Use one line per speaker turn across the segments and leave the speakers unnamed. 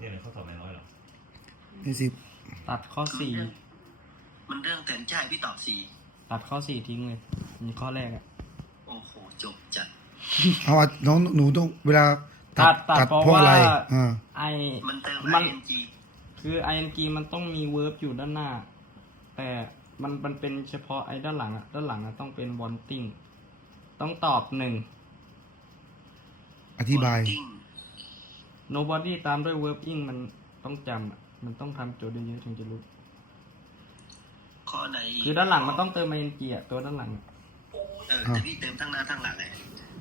ที่อะไรข้อสอบน้อยหรอ
ในสิบ
ตัดข้อสี่
มันเรื่องแต่ใช่พี่ตอบสี่
ตัดข้อสี่ทิ้งเลยมีข้อแรกอะ
โอ้โหจบจัด
เอาน้องหนูต้องเวลา
ตัด
เพราะอะไร
ไอ
มันเติม ing
คือ ing มันต้องมี verb อยู่ด้านหน้าแต่มันเป็นเฉพาะไอ้ด้านหลังอะต้องเป็น wanting ต้องตอบหนึ่ง
อธิบาย
nobody ตามด้วย verb ing มันต้องจำอะมันต้องทำโจทย์เยอะๆถึงจะรู้
ข้อไหน
คือด้านหลังมันต้องเติม ing อะตัวด้านหลัง
แต่พี่เติมทั้งหน้าทั้งหลังเลย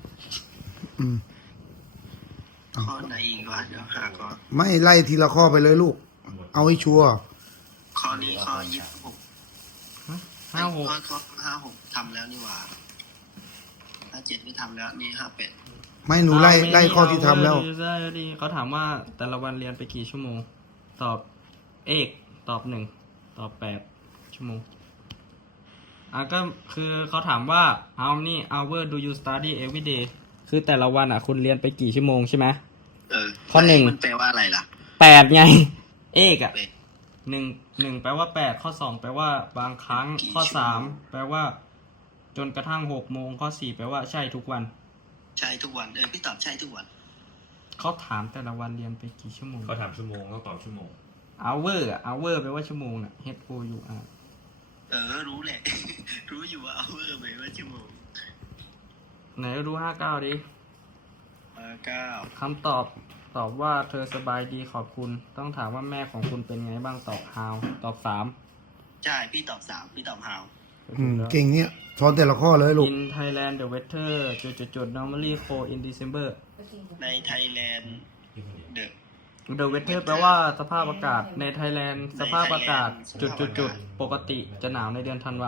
ข้อไหนอีกวะเดี๋ยวหาก่อน
ไม่ไล่ทีละข้อไปเลยลูกเอาให้ชัวร์
ข้อนี้ข้อ26
56
ข้อ56ทำแล้วนี่หว่า57ก็ทำแล้วนี่58
ไม่หนูไล่ข้อที่ทำแล้ว
เขาถามว่าแต่ละวันเรียนไปกี่ชั่วโมงตอบเอกตอบ1ตอบ8ชั่วโมงก็คือเขาถามว่า how many hour do you study every day คือแต่ละวันคุณเรียนไปกี่ชั่วโมงใช่ไหมข้อ1
มันแปลว่าอะไรล่ะ
8ไงเอก1แปลว่า8ข้อ2แปลว่าบางครั้งข้อ3แปลว่าจนกระทั่ง6โมงข้อ4แปลว่าใช่ทุกวัน
ใช่ทุกวันพี่ตอบใช่ทุกวัน
เขาถามแต่ละวันเรียนไปกี่ชั่วโมง
เขาถามชั่วโมงต้องตอบชั่วโมง
hour แปลว่าชั่วโมงน่ะ h o u r
รู้แหละ รู้อยู่ว่า hour แปลว่าชั่วโมง
ไหนรู้59ดิ
59
คำตอบว่าเธอสบายดีขอบคุณต้องถามว่าแม่ของคุณเป็นไงบ้างตอบ how ตอบ3
ใช่พี่ตอบ3พี่ตอบ how
เก่งเนี้ยสอนแต่ละข้อเลยลูก
In Thailand the weather normally cold in December
ใน Thailand
the weather แปลว่าสภาพอากาศใน Thailand สภาพอากาศปกติจะหนาวในเดือนธันวา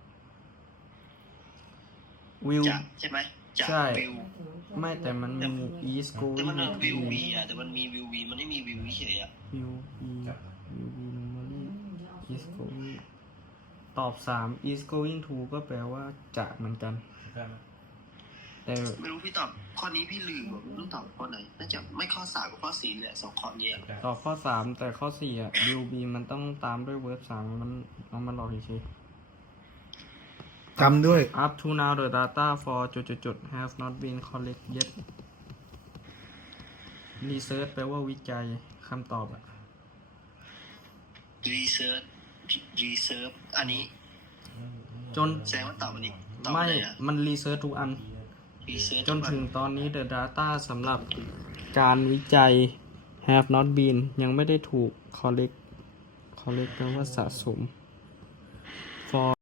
วิว
ใช่ไหม
ใช่ไม่แต่มันมี East Going
แต่มันมีวิววีแต่มันมีวิววีมันไม่มีวิววีเฉย
วิววีnormally East Going ตอบ3 is going to ก็แปลว่าจะเหมือนกันแต่
ไม่รู้พี่ตอบข้อนี้พี่ลืมรู้ตอบข้อไหนน่าจะไม่ข้อ3กับข้อ4เลย2ข้อนี้
ตอบข้อ3แต่ข้อ4will be มันต้องตามด้วย verb 3มันเอามาหลอกเฉย
จำด้วย
up to now the data for have not been collect yet research แปลว่าวิจัยคำตอบ
research อันนี้
จน
แสดงว่าตอบอันนี้
ไม่มัน research ทุกอันจนถึงตอนนี้ the data สำหรับการวิจัย have not been ยังไม่ได้ถูก collect แปลว่าสะสม for